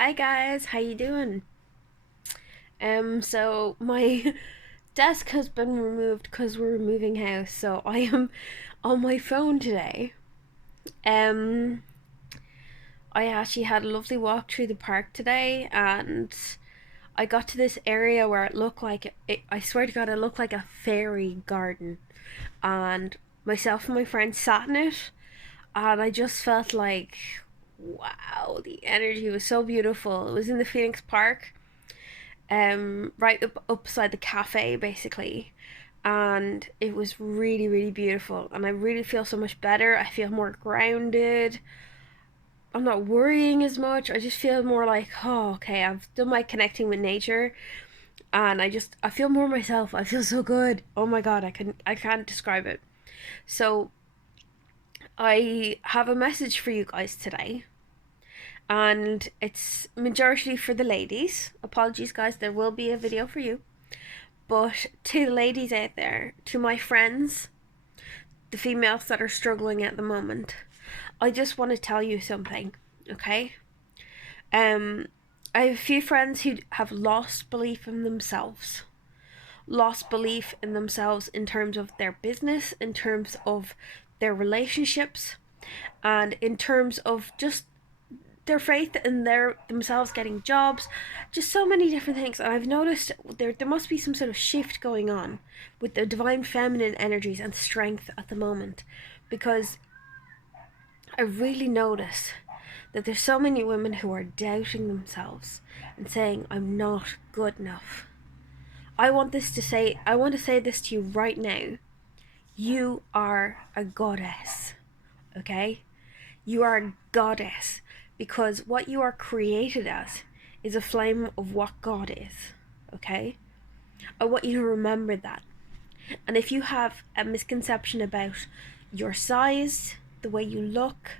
Hi guys, how you doing? So my desk has been removed because we're moving house, so I am on my phone today. Um, I actually had a lovely walk through the park today, and I got to this area where it looked like I swear to God, it looked like a fairy garden, and myself and my friend sat in it, and I just felt like, wow, the energy was so beautiful. It was in the Phoenix Park, right up beside the cafe basically, and it was really really beautiful, and I really feel so much better. I feel more grounded. I'm not worrying as much. I just feel more like, oh, okay, I've done my connecting with nature, and I feel more myself. I feel so good. Oh my god, I can't describe it. So I have a message for you guys today, and it's majority for the ladies. Apologies guys, there will be a video for you. But to the ladies out there, to my friends, the females that are struggling at the moment, I just want to tell you something, okay? Um, I have a few friends who have lost belief in themselves. Lost belief in themselves in terms of their business, in terms of their relationships, and in terms of just their faith in themselves getting jobs, just so many different things. And I've noticed there must be some sort of shift going on with the divine feminine energies and strength at the moment, because I really notice that there's so many women who are doubting themselves and saying I'm not good enough. I want to say this to you right now. You are a goddess, okay? You are a goddess, because what you are created as is a flame of what God is, okay? I want you to remember that. And if you have a misconception about your size, the way you look,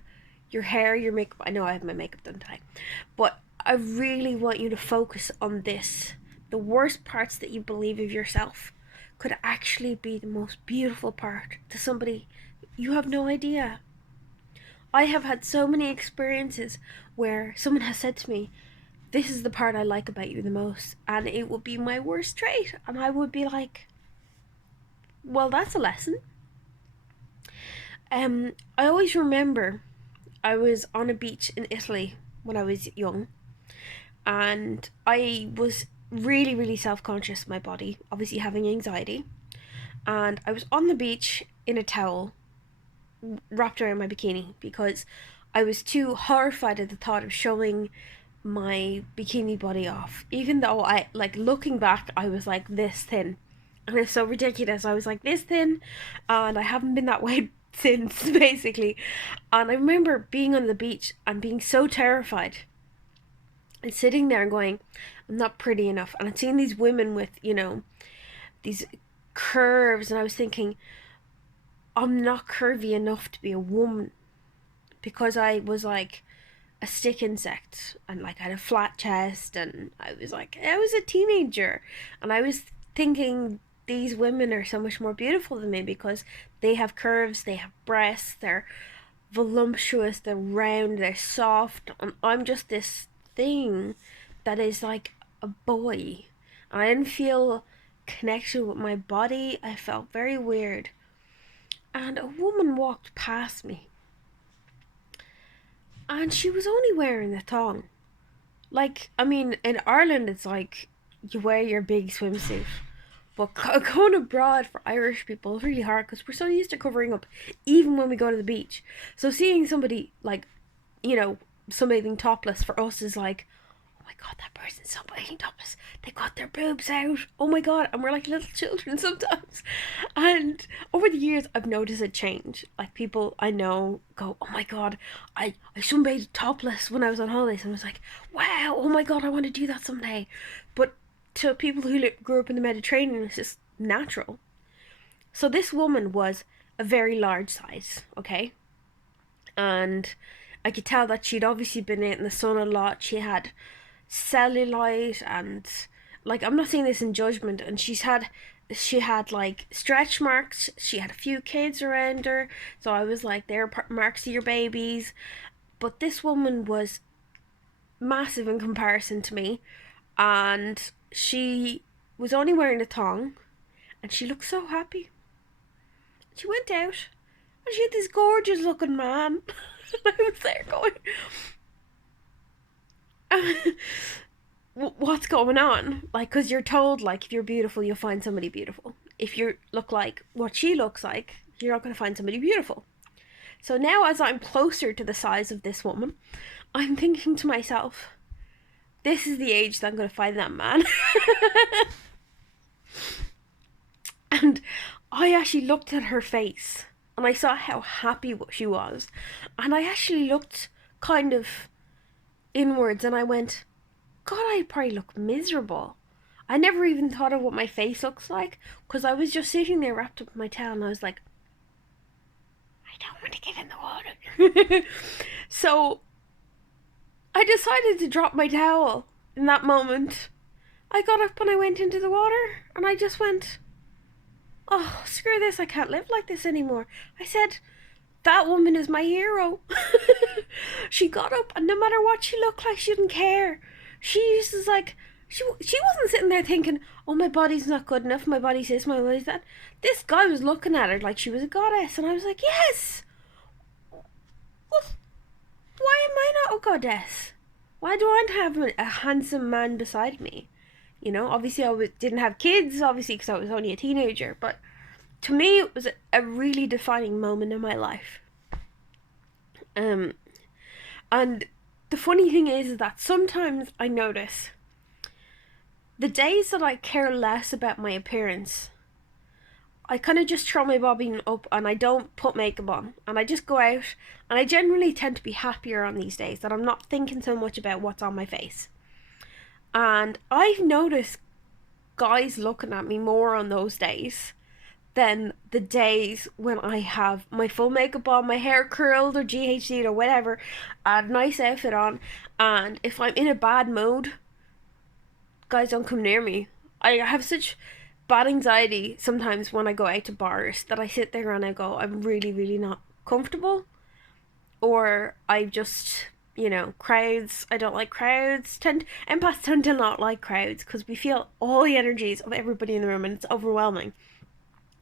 your hair, your makeup, I know I have my makeup done today, but I really want you to focus on this. The worst parts that you believe of yourself could actually be the most beautiful part to somebody you have no idea. I have had so many experiences where someone has said to me, "This is the part I like about you the most," and it would be my worst trait. And I would be like, well, that's a lesson. I always remember I was on a beach in Italy when I was young, and I was really, really self conscious of my body, obviously having anxiety. And I was on the beach in a towel wrapped around my bikini because I was too horrified at the thought of showing my bikini body off. Even though I, like, looking back, I was like this thin. And it's so ridiculous. I was like this thin, and I haven't been that way since, basically. And I remember being on the beach and being so terrified and sitting there and going, I'm not pretty enough. And I'd seen these women with, these curves, and I was thinking, I'm not curvy enough to be a woman, because I was like a stick insect, and like I had a flat chest, and I was a teenager, and I was thinking these women are so much more beautiful than me because they have curves, they have breasts, they're voluptuous, they're round, they're soft, and I'm just this thing that is like a boy. And I didn't feel connected with my body. I felt very weird. And a woman walked past me, and she was only wearing a thong. Like, I mean, in Ireland, it's like you wear your big swimsuit. But going abroad for Irish people is really hard because we're so used to covering up, even when we go to the beach. So seeing somebody, like, you know, sunbathing topless for us is like, oh my god, that person's sunbathing topless. They got their boobs out. Oh my god. And we're like little children sometimes. And over the years, I've noticed a change. Like, people I know go, oh my god, I sunbathed topless when I was on holidays. And I was like, wow, oh my god, I want to do that someday. But to people who grew up in the Mediterranean, it's just natural. So this woman was a very large size, okay? And I could tell that she'd obviously been out in the sun a lot. She had cellulite, and, like, I'm not saying this in judgment, and she had like stretch marks. She had a few kids around her, so I was like, there are marks of your babies. But this woman was massive in comparison to me, and she was only wearing a thong, and she looked so happy. She went out, and she had this gorgeous looking man. And I was there going, what's going on? Like, because you're told, like, if you're beautiful, you'll find somebody beautiful. If you look like what she looks like, you're not going to find somebody beautiful. So now, as I'm closer to the size of this woman, I'm thinking to myself, this is the age that I'm going to find that man. And I actually looked at her face, and I saw how happy she was. And I actually looked kind of inwards, and I went, God, I probably look miserable. I never even thought of what my face looks like, because I was just sitting there wrapped up in my towel, and I was like, I don't want to get in the water. So I decided to drop my towel in that moment. I got up and I went into the water, and I just went, oh, screw this, I can't live like this anymore. I said, that woman is my hero. She got up, and no matter what she looked like, she didn't care. She was like, she wasn't sitting there thinking, oh, my body's not good enough, my body's this, my body's that. This guy was looking at her like she was a goddess, and I was like, yes. Well, why am I not a goddess? Why do I have a handsome man beside me? You know, obviously didn't have kids, obviously, because I was only a teenager, but to me it was a really defining moment in my life. And the funny thing is that sometimes I notice the days that I care less about my appearance, I kind of just throw my bobbing up and I don't put makeup on, and I just go out, and I generally tend to be happier on these days, that I'm not thinking so much about what's on my face. And I've noticed guys looking at me more on those days than the days when I have my full makeup on, my hair curled or GHD'd or whatever, a nice outfit on, and if I'm in a bad mood, guys don't come near me. I have such bad anxiety sometimes when I go out to bars that I sit there and I go, I'm really, really not comfortable. Or I just, crowds, I don't like crowds. Empaths tend to not like crowds because we feel all the energies of everybody in the room and it's overwhelming.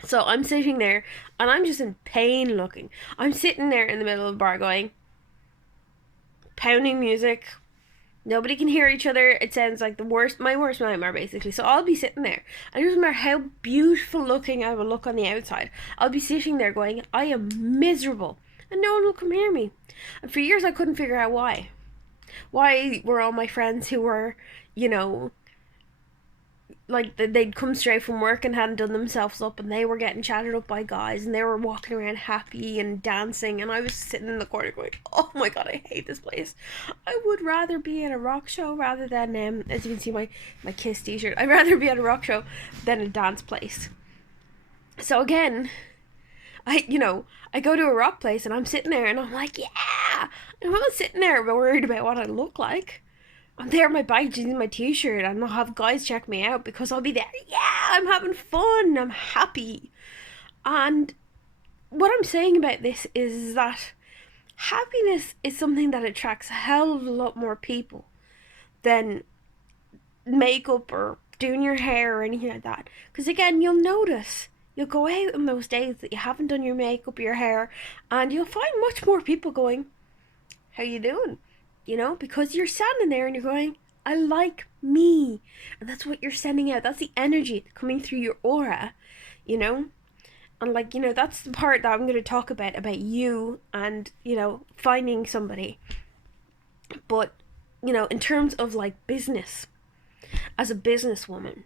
So I'm sitting there and I'm just in pain looking. I'm sitting there in the middle of the bar going, pounding music. Nobody can hear each other. It sounds like my worst nightmare, basically. So I'll be sitting there, and it doesn't matter how beautiful looking I will look on the outside. I'll be sitting there going, I am miserable, and no one will come near me. And for years I couldn't figure out why. Why were all my friends who were, like they'd come straight from work and hadn't done themselves up, and they were getting chatted up by guys, and they were walking around happy and dancing, and I was sitting in the corner going, oh my god, I hate this place. I would rather be at a rock show rather than as you can see my Kiss t-shirt, I'd rather be at a rock show than a dance place. So again, I go to a rock place and I'm sitting there and I'm like, yeah, and I'm not sitting there worried about what I look like. I'm there in my bike jeans and my t-shirt, and I'll have guys check me out because I'll be there, yeah, I'm having fun, I'm happy. And what I'm saying about this is that happiness is something that attracts a hell of a lot more people than makeup or doing your hair or anything like that. Because again, you'll notice, you'll go out on those days that you haven't done your makeup or your hair, and you'll find much more people going, how you doing? Because you're standing there and you're going, I like me. And that's what you're sending out. That's the energy coming through your aura, And that's the part that I'm going to talk about you and, finding somebody. But, in terms of business, as a businesswoman,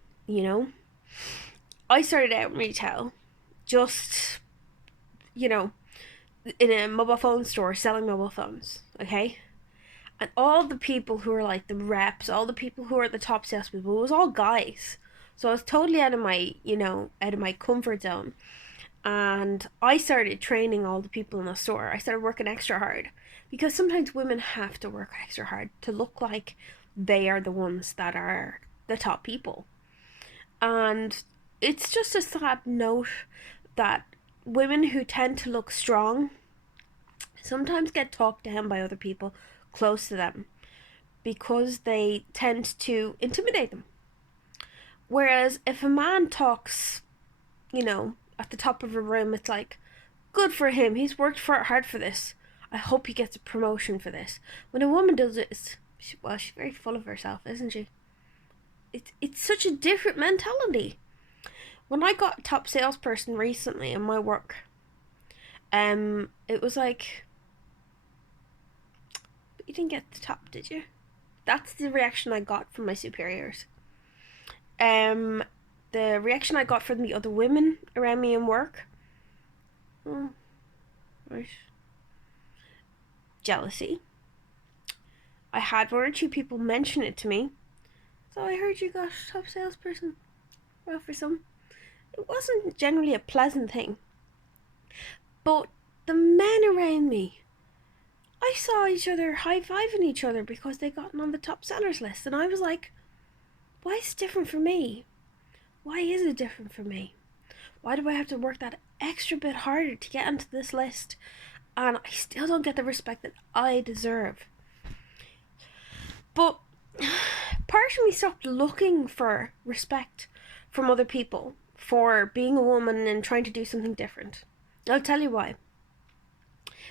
I started out in retail, just, in a mobile phone store selling mobile phones, okay? And all the people who are the reps, all the people who are the top salespeople, it was all guys. So I was totally out of my comfort zone. And I started training all the people in the store. I started working extra hard. Because sometimes women have to work extra hard to look like they are the ones that are the top people. And it's just a sad note that women who tend to look strong sometimes get talked down by other people close to them because they tend to intimidate them. Whereas if a man talks, at the top of a room, it's like, good for him, he's worked hard for this. I hope he gets a promotion for this. When a woman does it, she's very full of herself, isn't she? It's such a different mentality. When I got top salesperson recently in my work, it was like, but you didn't get the top, did you? That's the reaction I got from my superiors. The reaction I got from the other women around me in work, right, jealousy. I had one or two people mention it to me. So I heard you got top salesperson. Well, for some, it wasn't generally a pleasant thing. But the men around me, I saw each other high-fiving each other because they gotten on the top sellers list. And I was like, why is it different for me? Why is it different for me? Why do I have to work that extra bit harder to get onto this list? And I still don't get the respect that I deserve. But part of me stopped looking for respect from other people for being a woman and trying to do something different. I'll tell you why.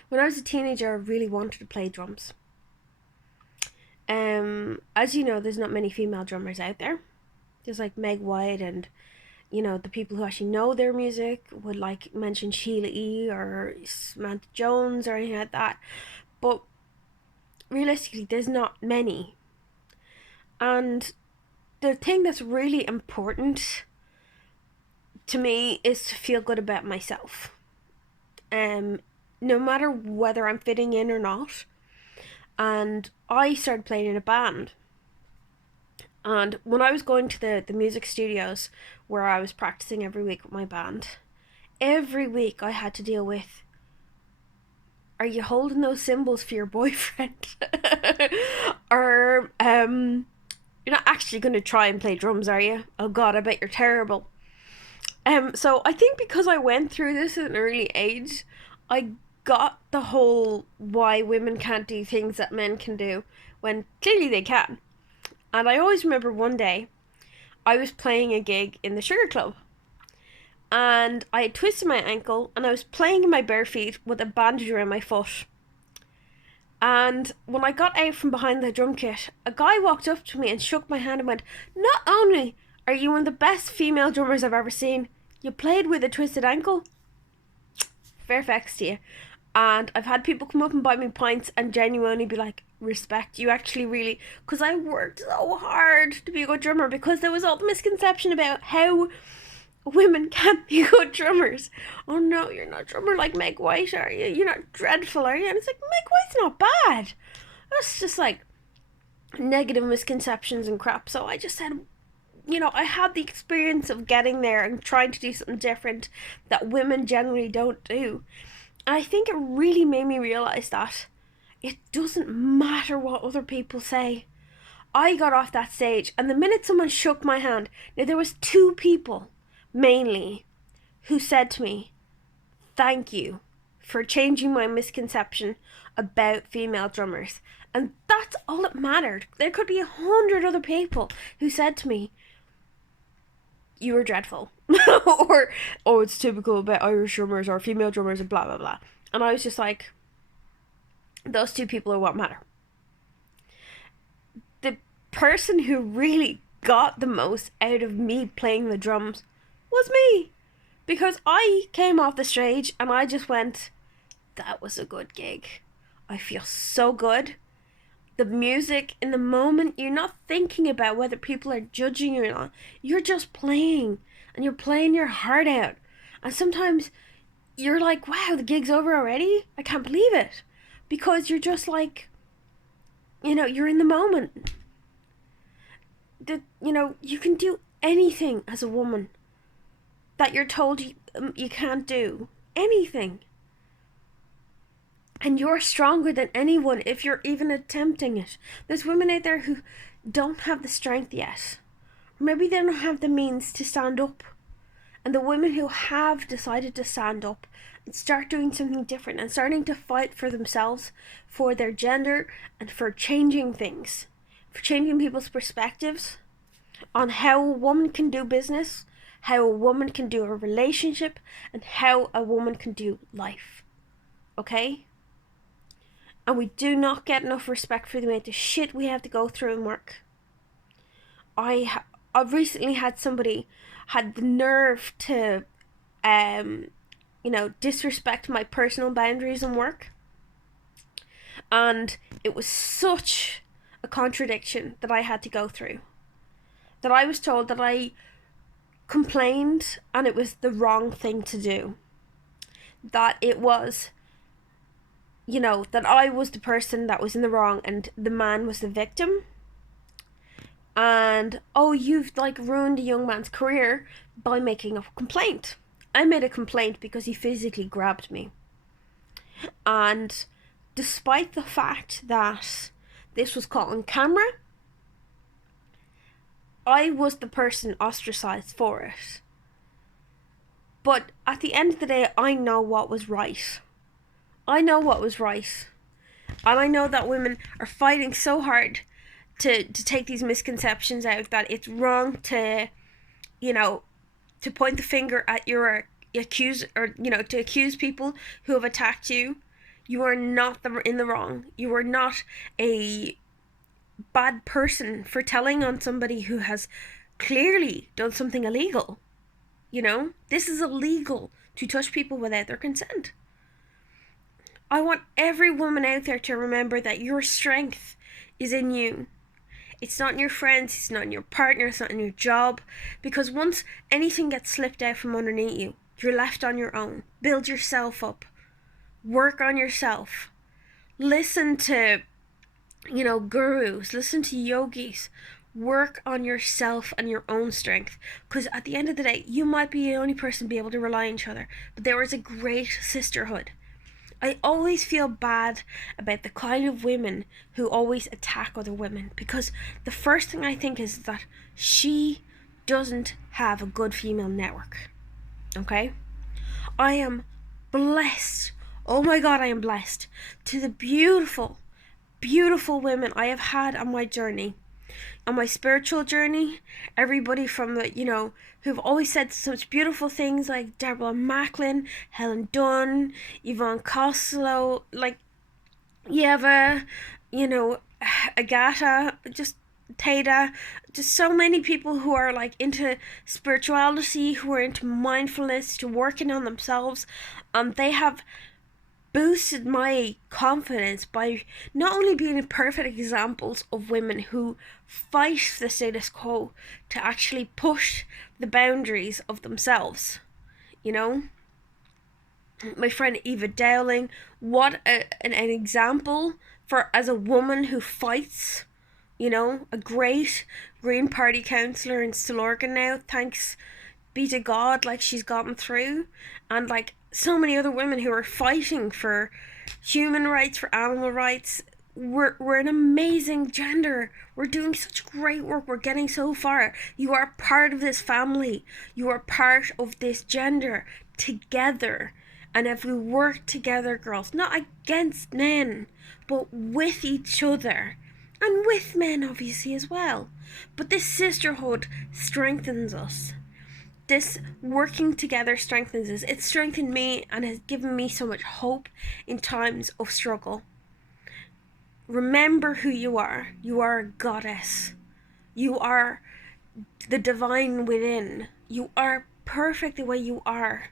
When I was a teenager, I really wanted to play drums. As you know, there's not many female drummers out there. There's like Meg White and, the people who actually know their music would like mention Sheila E. or Samantha Jones or anything like that. But realistically, there's not many. And the thing that's really important to me is to feel good about myself. No matter whether I'm fitting in or not. And I started playing in a band. And when I was going to the music studios where I was practicing every week with my band, every week I had to deal with, are you holding those cymbals for your boyfriend? Or, you're not actually going to try and play drums, are you? Oh God, I bet you're terrible. So I think because I went through this at an early age, I got the whole why women can't do things that men can do when clearly they can. And I always remember one day I was playing a gig in the Sugar Club and I had twisted my ankle and I was playing in my bare feet with a bandage around my foot. And when I got out from behind the drum kit, a guy walked up to me and shook my hand and went, "Not only are you one of the best female drummers I've ever seen, you played with a twisted ankle." Fair facts to you. And I've had people come up and buy me pints and genuinely be like, respect, you actually really, because I worked so hard to be a good drummer, because there was all the misconception about how women can't be good drummers. Oh no, you're not a drummer like Meg White, are you? You're not dreadful, are you? And it's like, Meg White's not bad. That's just like negative misconceptions and crap. So I just said, I had the experience of getting there and trying to do something different that women generally don't do. And I think it really made me realize that it doesn't matter what other people say. I got off that stage, and the minute someone shook my hand, now there was two people, mainly, who said to me, "Thank you for changing my misconception about female drummers." And that's all that mattered. There could be 100 other people who said to me, "You were dreadful." Or, "Oh, it's typical about Irish drummers or female drummers and blah, blah, blah." And I was just like, those two people are what matter. The person who really got the most out of me playing the drums was me. Because I came off the stage and I just went, that was a good gig. I feel so good. The music in the moment, you're not thinking about whether people are judging you or not. You're just playing. And you're playing your heart out. And sometimes you're like, wow, the gig's over already? I can't believe it. Because you're just like, you're in the moment. You can do anything as a woman that you're told you can't do. Anything. And you're stronger than anyone if you're even attempting it. There's women out there who don't have the strength yet. Maybe they don't have the means to stand up. And the women who have decided to stand up and start doing something different and starting to fight for themselves, for their gender, and for changing things, for changing people's perspectives on how a woman can do business, how a woman can do a relationship, and how a woman can do life. Okay? And we do not get enough respect for the amount of shit we have to go through in work. I've recently had somebody had the nerve to disrespect my personal boundaries in work. And it was such a contradiction that I had to go through. That I was told that I complained and it was the wrong thing to do. That it was, that I was the person that was in the wrong and the man was the victim. And, oh, you've ruined a young man's career by making a complaint. I made a complaint because he physically grabbed me. And despite the fact that this was caught on camera, I was the person ostracized for it. But at the end of the day, I know what was right. I know what was right. And I know that women are fighting so hard to take these misconceptions out, that it's wrong to, to point the finger at your accuse, or, to accuse people who have attacked you. You are not in the wrong. You are not a bad person for telling on somebody who has clearly done something illegal. This is illegal to touch people without their consent. I want every woman out there to remember that your strength is in you. It's not in your friends, it's not in your partner, it's not in your job. Because once anything gets slipped out from underneath you, you're left on your own. Build yourself up. Work on yourself. Listen to, gurus. Listen to yogis. Work on yourself and your own strength. Because at the end of the day, you might be the only person to be able to rely on each other. But there is a great sisterhood. I always feel bad about the kind of women who always attack other women, because the first thing I think is that she doesn't have a good female network. Okay? I am blessed. Oh my God, I am blessed to the beautiful, beautiful women I have had on my journey. On my spiritual journey, everybody from the, who've always said such beautiful things, like Deborah Macklin, Helen Dunn, Yvonne Costello, Yeva, Agata, just Theta, just so many people who are into spirituality, who are into mindfulness, to working on themselves. They have boosted my confidence by not only being perfect examples of women who fight the status quo to actually push the boundaries of themselves. My friend Eva Dowling, what an example for as a woman who fights. A great Green Party councillor in Stillorgan now, thanks be to God, she's gotten through. And so many other women who are fighting for human rights, for animal rights. We're an amazing gender. We're doing such great work. We're getting so far. You are part of this family. You are part of this gender together. And if we work together, girls, not against men, but with each other, and with men obviously as well. But this sisterhood strengthens us. This working together strengthens us. It's strengthened me and has given me so much hope in times of struggle. Remember who you are. You are a goddess. You are the divine within. You are perfect the way you are.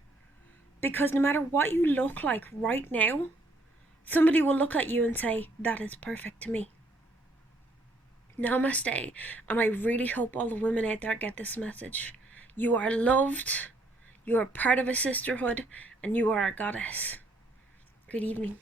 Because no matter what you look like right now, somebody will look at you and say, that is perfect to me. Namaste. And I really hope all the women out there get this message. You are loved, you are part of a sisterhood, and you are a goddess. Good evening.